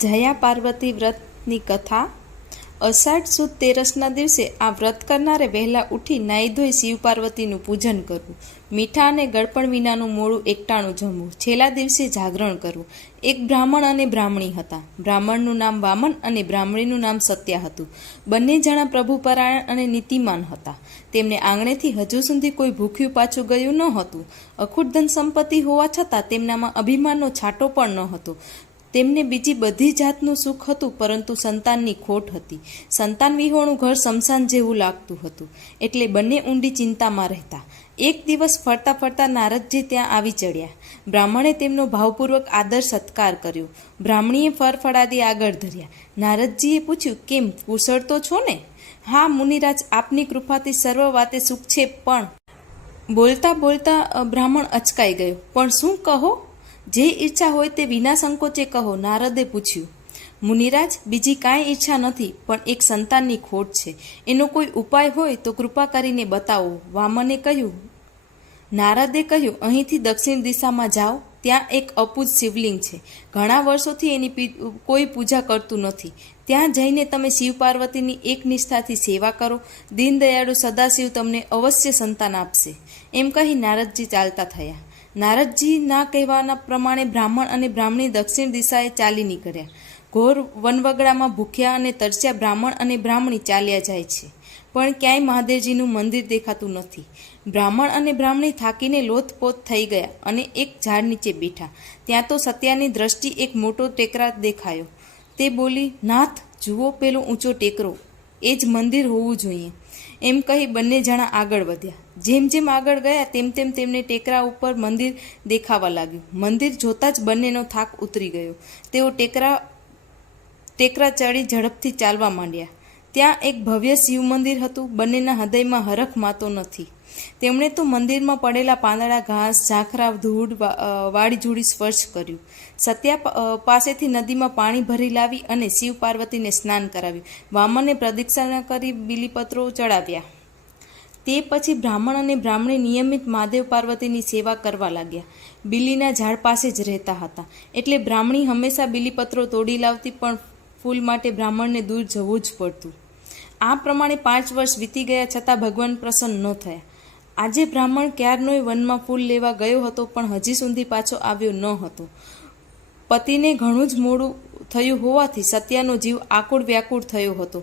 જયા પાર્વતી વ્રતની કથા। અષાઢ સુદ તેરસના દિવસે આ વ્રત કરનારે વહેલા ઉઠી નાહી ધોઈ શિવ પાર્વતીનું પૂજન કરવું, મીઠા અને ગળપણ વિનાનું મોડું એકટાણું જમવું, છેલ્લા દિવસે જાગરણ કરવું। એક બ્રાહ્મણ અને બ્રાહ્મણી હતા। બ્રાહ્મણનું નામ વામન અને બ્રાહ્મણીનું નામ સત્યા હતું। બંને જણા પ્રભુપરાયણ અને નીતિમાન હતા। તેમને આંગણેથી હજુ સુધી કોઈ ભૂખ્યું પાછું ગયું ન હતું। અખૂટ ધન સંપત્તિ હોવા છતાં તેમનામાં અભિમાનનો છાંટો પણ ન હતો। તેમને બીજી બધી જાતનું સુખ હતું, પરંતુ સંતાનની ખોટ હતી। સંતાન વિહોણું ઘર શમશાન જેવું લાગતું હતું, એટલે બંને ઊંડી ચિંતામાં રહેતા। એક દિવસ ફરતા ફરતા નારદજી ત્યાં આવી ચડ્યા। બ્રાહ્મણે તેમનો ભાવપૂર્વક આદર સત્કાર કર્યો। બ્રાહ્મણીએ ફરફડાદી આગળ ધર્યા। નારદજીએ પૂછ્યું, કેમ, કુશળ તો છો ને? હા મુનિરાજ, આપની કૃપાથી સર્વ વાતે સુખ છે। પણ બોલતા બોલતા બ્રાહ્મણ અચકાઈ ગયો। પણ શું કહો? જે ઈચ્છા હોય તે વિના સંકોચે કહો, નારદે પૂછ્યું। મુનિરાજ, બીજી કાંઈ ઈચ્છા નથી, પણ એક સંતાનની ખોટ છે। એનો કોઈ ઉપાય હોય તો કૃપા કરીને બતાવો, વામને કહ્યું। નારદે કહ્યું, અહીંથી દક્ષિણ દિશામાં જાઓ, ત્યાં એક અપૂજ શિવલિંગ છે। ઘણા વર્ષોથી એની કોઈ પૂજા કરતું નથી। ત્યાં જઈને તમે શિવ પાર્વતીની એક નિષ્ઠાથી સેવા કરો, દીનદયાળુ સદાશિવ તમને અવશ્ય સંતાન આપશે। એમ કહી નારદજી ચાલતા થયા। નારદજી ના કહેવાના પ્રમાણે બ્રાહ્મણ અને બ્રાહ્મણી દક્ષિણ દિશાએ ચાલી નીકળ્યા। ઘોર વનવગડામાં ભૂખ્યા અને તરસ્યા બ્રાહ્મણ અને બ્રાહ્મણી ચાલ્યા જાય છે, પણ ક્યાંય મહાદેવજીનું મંદિર દેખાતું નથી। બ્રાહ્મણ અને બ્રાહ્મણી થાકીને લોથપોથ થઈ ગયા અને એક ઝાડ નીચે બેઠા। ત્યાં તો સત્યાની દ્રષ્ટિ એક મોટો ટેકરા દેખાયો। તે બોલી, નાથ, જુઓ પેલો ઊંચો ટેકરો, એ જ મંદિર હોવું જોઈએ। એમ કહી બંને જણા આગળ વધ્યા। જેમ જેમ આગળ ગયા તેમ તેમ તેમને ટેકરા ઉપર મંદિર દેખાવા લાગ્યું। મંદિર જોતાં જ બંનેનો થાક ઉતરી ગયો। તેઓ ટેકરા ચડી ઝડપથી ચાલવા માંડ્યા। ત્યાં એક ભવ્ય શિવ મંદિર હતું। બંનેના હૃદયમાં હરખ માતો નથી। તેમણે તો મંદિરમાં પડેલા પાંદડા, ઘાસ, ઝાંખરા, ધૂળ, વાડી ઝૂડી સ્પર્શ કર્યું। સત્યા પાસેથી નદીમાં પાણી ભરી લાવી અને શિવ પાર્વતીને સ્નાન કરાવ્યું। વામને પ્રદક્ષિણા કરી બીલીપત્રો ચડાવ્યા। તે પછી બ્રાહ્મણ અને બ્રાહ્મણી નિયમિત મહાદેવ પાર્વતીની સેવા કરવા લાગ્યા। બીલીના ઝાડ પાસે જ રહેતા હતા, એટલે બ્રાહ્મણી હંમેશા બીલીપત્રો તોડી લાવતી, પણ ફૂલ માટે બ્રાહ્મણને દૂર જવું જ પડતું। આ પ્રમાણે 5 વર્ષ વીતી ગયા, છતાં ભગવાન પ્રસન્ન ન થયા। આજે બ્રાહ્મણ ક્યારનોય વનમાં ફૂલ લેવા ગયો હતો, પણ હજી સુધી પાછો આવ્યો ન હતો। પતિને ઘણું જ મોડું થયું હોવાથી સત્યાનો જીવ આકુળ વ્યાકુળ થયો હતો।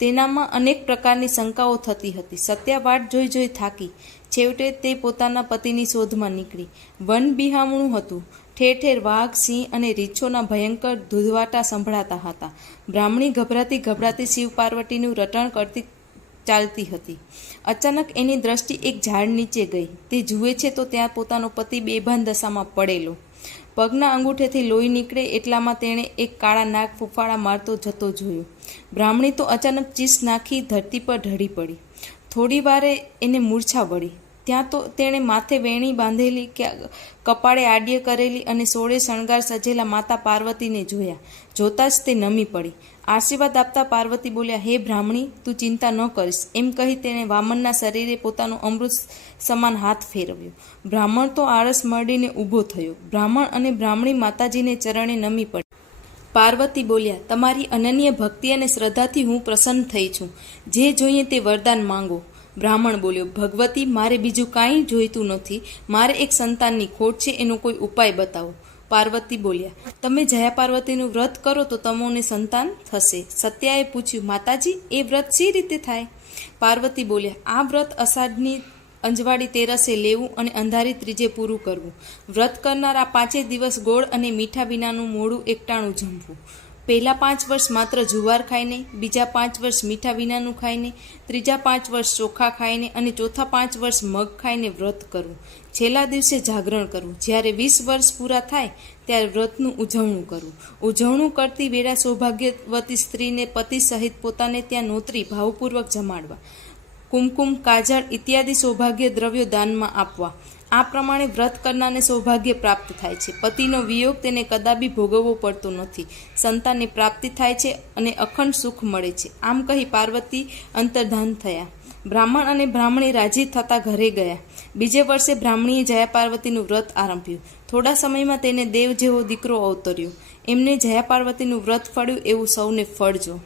તેનામાં અનેક પ્રકારની શંકાઓ થતી હતી। સત્યા વાટ જોઈ જોઈ થાકી, છેવટે તે પોતાના પતિની શોધમાં નીકળી। વન બિહામણું હતું। ઠેર ઠેર વાઘ, સિંહ અને રીંછોના ભયંકર ધૂધવાટા સંભળાતા હતા। બ્રાહ્મણી ગભરાતી ગભરાતી શિવ પાર્વતીનું રટણ કરતી ચાલતી હતી। અચાનક એની દ્રષ્ટિ એક ઝાડ નીચે ગઈ। તે જુએ છે તો ત્યાં પોતાનો પતિ બેભાન દશામાં પડેલો, પગના અંગૂઠેથી લોહી નીકળે એટલામાં તેણે એક કાળા નાગ ફૂફાડા મારતો જતો જોયો। બ્રાહ્મણી તો અચાનક ચીસ નાખી ધરતી પર ઢળી પડી। થોડી વારે એને મૂર્છા વળી। ત્યાં તો તેણે માથે વેણી બાંધેલી, કપાળે આડ્ય કરેલી અને સોળે શણગાર સજેલા માતા પાર્વતીને જોયા। જોતાં જ તે નમી પડી। આશીર્વાદ આપતા પાર્વતી બોલ્યા, હે બ્રાહ્મણી, તું ચિંતા ન કરીશ। એમ કહી તેણે વામનના શરીરે પોતાનો અમૃત સમાન હાથ ફેરવ્યો। બ્રાહ્મણ તો આળસ મરડીને ઊભો થયો। બ્રાહ્મણ અને બ્રાહ્મણી માતાજીને ચરણે નમી પડી। પાર્વતી બોલ્યા, તમારી અનન્ય ભક્તિ અને શ્રદ્ધાથી હું પ્રસન્ન થઈ છું। જે જોઈએ તે વરદાન માંગો। બ્રાહ્મણ બોલ્યો, ભગવતી, મારે બીજું કાંઈ જોઈતું નથી। મારે એક સંતાનની ખોટ છે, એનો કોઈ ઉપાય બતાવો। પાર્વતી બોલ્યા, તમે જયા પાર્વતીનું વ્રત કરો તો તમને સંતાન થશે। સત્યાએ પૂછ્યું, માતાજી, એ વ્રત શી રીતે થાય? પાર્વતી બોલ્યા, આ વ્રત અષાઢની અંજવાળી તેરસે લેવું અને અંધારી ત્રીજે પૂરું કરવું। વ્રત કરનાર આ 5 દિવસ ગોળ અને મીઠા વિનાનું મોડું એકટાણું જમવું। પહેલા 5 વર્ષ માત્ર જુવાર ખાઈને, બીજા 5 વર્ષ મીઠા વિનાનું ખાઈને, ત્રીજા 5 વર્ષ ચોખા ખાઈને અને ચોથા 5 વર્ષ મગ ખાઈને વ્રત કરવું। છેલ્લા દિવસે જાગરણ કરવું। જ્યારે 20 વર્ષ પૂરા થાય ત્યારે વ્રતનું ઉજવણું કરવું। ઉજવણું કરતી વેળા સૌભાગ્યવતી સ્ત્રીને પતિ સહિત પોતાને ત્યાં નોતરી ભાવપૂર્વક જમાડવા। કુમકુમ, કાજળ ઇત્યાદિ સૌભાગ્ય દ્રવ્યો દાનમાં આપવા। આ પ્રમાણે વ્રત કરનારને સૌભાગ્ય પ્રાપ્ત થાય છે। પતિનો વિયોગ તેને કદાપી ભોગવવો પડતો નથી। સંતાનની પ્રાપ્તિ થાય છે અને અખંડ સુખ મળે છે। આમ કહી પાર્વતી અંતર્ધાન થયા। બ્રાહ્મણ અને બ્રાહ્મણી રાજી થતાં ઘરે ગયા. બીજે વર્ષે બ્રાહ્મણીએ જયા પાર્વતીનું વ્રત આરંભ્યું. થોડા સમયમાં તેને દેવ જેવો દીકરો અવતર્યો. એમને જયા પાર્વતીનું વ્રત ફળ્યું એવું સૌને ફળજો.